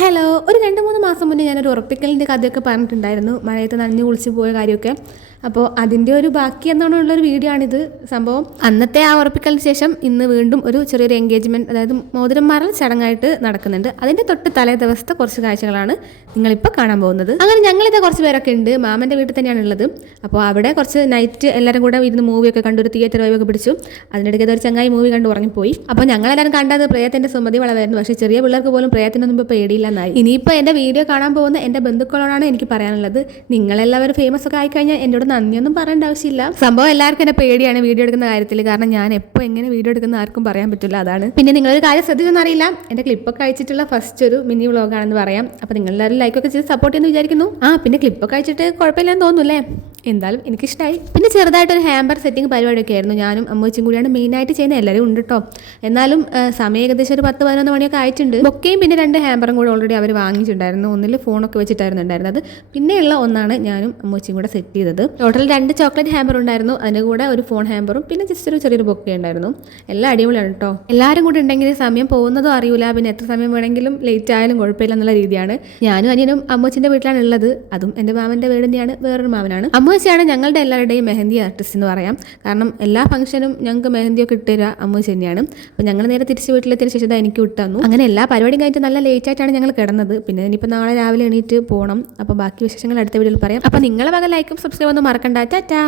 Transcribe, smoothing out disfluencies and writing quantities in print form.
Hello, ഒരു 2-3 മാസം മുന്നേ ഞാനൊരു ഉറപ്പിക്കലിൻ്റെ കഥയൊക്കെ പറഞ്ഞിട്ടുണ്ടായിരുന്നു. മഴയത്ത് നനഞ്ഞു കുളിച്ച് പോയ കാര്യമൊക്കെ. അപ്പോൾ അതിൻ്റെ ഒരു ബാക്കി എന്നോണുള്ളൊരു വീഡിയോ ആണിത്. സംഭവം അന്നത്തെ ആ ഉറപ്പിക്കലിന് ശേഷം ഇന്ന് വീണ്ടും ഒരു ചെറിയൊരു എൻഗേജ്മെൻറ്റ്, അതായത് മോതിരം മാറൽ ചടങ്ങായിട്ട് നടക്കുന്നുണ്ട്. അതിൻ്റെ തൊട്ട് തലേ ദിവസത്തെ കുറച്ച് കാഴ്ചകളാണ് നിങ്ങളിപ്പോൾ കാണാൻ പോകുന്നത്. അങ്ങനെ ഞങ്ങളിത് കുറച്ച് പേരൊക്കെ ഉണ്ട്. മാമൻ്റെ വീട്ടിൽ തന്നെയാണ് ഉള്ളത്. അപ്പോൾ അവിടെ കുറച്ച് നൈറ്റ് എല്ലാവരും കൂടെ ഇരുന്ന് മൂവിയൊക്കെ കണ്ടു, ഒരു തിയേറ്റർ വൈബൊക്കെ പിടിച്ചു. അതിനിടയ്ക്ക് ഒരു ചങ്ങായി മൂവി കണ്ട് ഉറങ്ങിപ്പോയി. അപ്പോൾ ഞങ്ങളെല്ലാവരും കണ്ടത് പ്രേയത്തിൻ്റെ സുമതി വളവായിരുന്നു. പക്ഷേ ചെറിയ പിള്ളേർക്ക് പോലും പ്രേയത്തിനൊന്നും ഇപ്പോൾ പേടിയില്ലെന്നായി. ഇനിയിപ്പോൾ എൻ്റെ വീഡിയോ കാണാൻ പോകുന്ന എൻ്റെ ബന്ധുക്കളോടാണ് എനിക്ക് പറയാനുള്ളത്. നിങ്ങളെല്ലാവരും ഫേമസ് ഒക്കെ ആയിക്കഴിഞ്ഞാൽ എന്നോട് നന്ദിയൊന്നും പറയേണ്ട ആവശ്യമില്ല. സംഭവം എല്ലാവർക്കും എന്നെ പേടിയാണ് വീഡിയോ എടുക്കുന്ന കാര്യത്തിൽ. കാരണം ഞാൻ എപ്പോൾ എങ്ങനെ വീഡിയോ എടുക്കുന്ന ആർക്കും പറയാൻ പറ്റില്ല. അതാണ്. പിന്നെ നിങ്ങളൊരു കാര്യം ശ്രദ്ധിച്ചെന്നറിയില്ല, എൻ്റെ ക്ലിപ്പൊക്കെ അയച്ചിട്ടുള്ള ഫസ്റ്റ് ഒരു മിനി വ്ളോഗാണെന്ന് പറയാം. അപ്പോൾ നിങ്ങളെല്ലാവരും ലൈക്കൊക്കെ ചെയ്ത് സപ്പോർട്ട് ചെയ്യുന്നു വിചാരിക്കുന്നു. പിന്നെ ക്ലിപ്പൊക്കെ അയച്ചിട്ട് കുഴപ്പമില്ലെന്ന് തോന്നുന്നല്ലേ? എന്തായാലും എനിക്കിഷ്ടമായി. പിന്നെ ചെറുതായിട്ടൊരു ഹാമ്പർ സെറ്റിംഗ് പരിപാടിയൊക്കെ ആയിരുന്നു. ഞാനും അമ്മച്ചും കൂടിയാണ് മെയിനായിട്ട് ചെയ്യുന്നത്. എല്ലാവരും ഉണ്ട് കേട്ടോ. എന്നാലും സമയം ഏകദേശം ഒരു 10-11 മണിയൊക്കെ ആയിട്ടുണ്ട്. ബൊക്കയും പിന്നെ 2 ഹാമ്പറും കൂടെ ഓൾറെഡി അവർ വാങ്ങിച്ചിട്ടുണ്ടായിരുന്നു. ഒന്നിൽ ഫോണൊക്കെ വെച്ചിട്ടായിരുന്നു ഉണ്ടായിരുന്നത്. പിന്നെയുള്ള ഒന്നാണ് ഞാനും അമ്മച്ചും കൂടെ സെറ്റ് ചെയ്തത്. ടോട്ടൽ 2 ചോക്ലേറ്റ് ഹാമ്പർ ഉണ്ടായിരുന്നു. അതിൻ്റെ കൂടെ ഒരു ഫോൺ ഹാമ്പറും പിന്നെ ജസ്റ്റ് ഒരു ചെറിയൊരു ബൊക്കെ ഉണ്ടായിരുന്നു. എല്ലാം അടിപൊളിയാണ് കേട്ടോ. എല്ലാവരും കൂടെ ഉണ്ടെങ്കിൽ സമയം പോകുന്നതും അറിയില്ല. പിന്നെ എത്ര സമയം വേണമെങ്കിലും ലേറ്റ് ആയാലും കുഴപ്പമില്ല എന്നുള്ള രീതിയാണ്. ഞാനും അനിയനും അമ്മച്ചിൻ്റെ വീട്ടിലാണ് ഉള്ളത്. അതും എൻ്റെ മാമൻ്റെ വീട് തന്നെയാണ്. വേറൊരു മാമനാണ്. അമ്മച്ചിയാണ് ഞങ്ങളുടെ എല്ലാവരുടെയും മെഹന്തി ആർട്ടിസ്റ്റ് എന്ന് പറയാം. കാരണം എല്ലാ ഫംഗ്ഷനും ഞങ്ങൾക്ക് മെഹന്തിയൊക്കെ ഇട്ടുതരിക അമ്മച്ചി തന്നെയാണ്. അപ്പോൾ ഞങ്ങൾ നേരെ തിരിച്ച് വീട്ടിലെത്തിയ ശേഷം എനിക്ക് വിട്ടു. അങ്ങനെ എല്ലാ പരിപാടിയും കഴിഞ്ഞിട്ട് നല്ല ലേറ്റ് ആയിട്ടാണ് ഞങ്ങൾ കിടന്നത്. പിന്നെ ഇനിയിപ്പോൾ നാളെ രാവിലെ എണീറ്റ് പോകണം. അപ്പോൾ ബാക്കി വിശേഷങ്ങൾ അടുത്ത വീഡിയോയിൽ പറയാം. അപ്പോൾ നിങ്ങളെ വക ലൈക്കും സബ്സ്ക്രൈബ് ഒന്നും മറക്കണ്ട. ടാറ്റാ.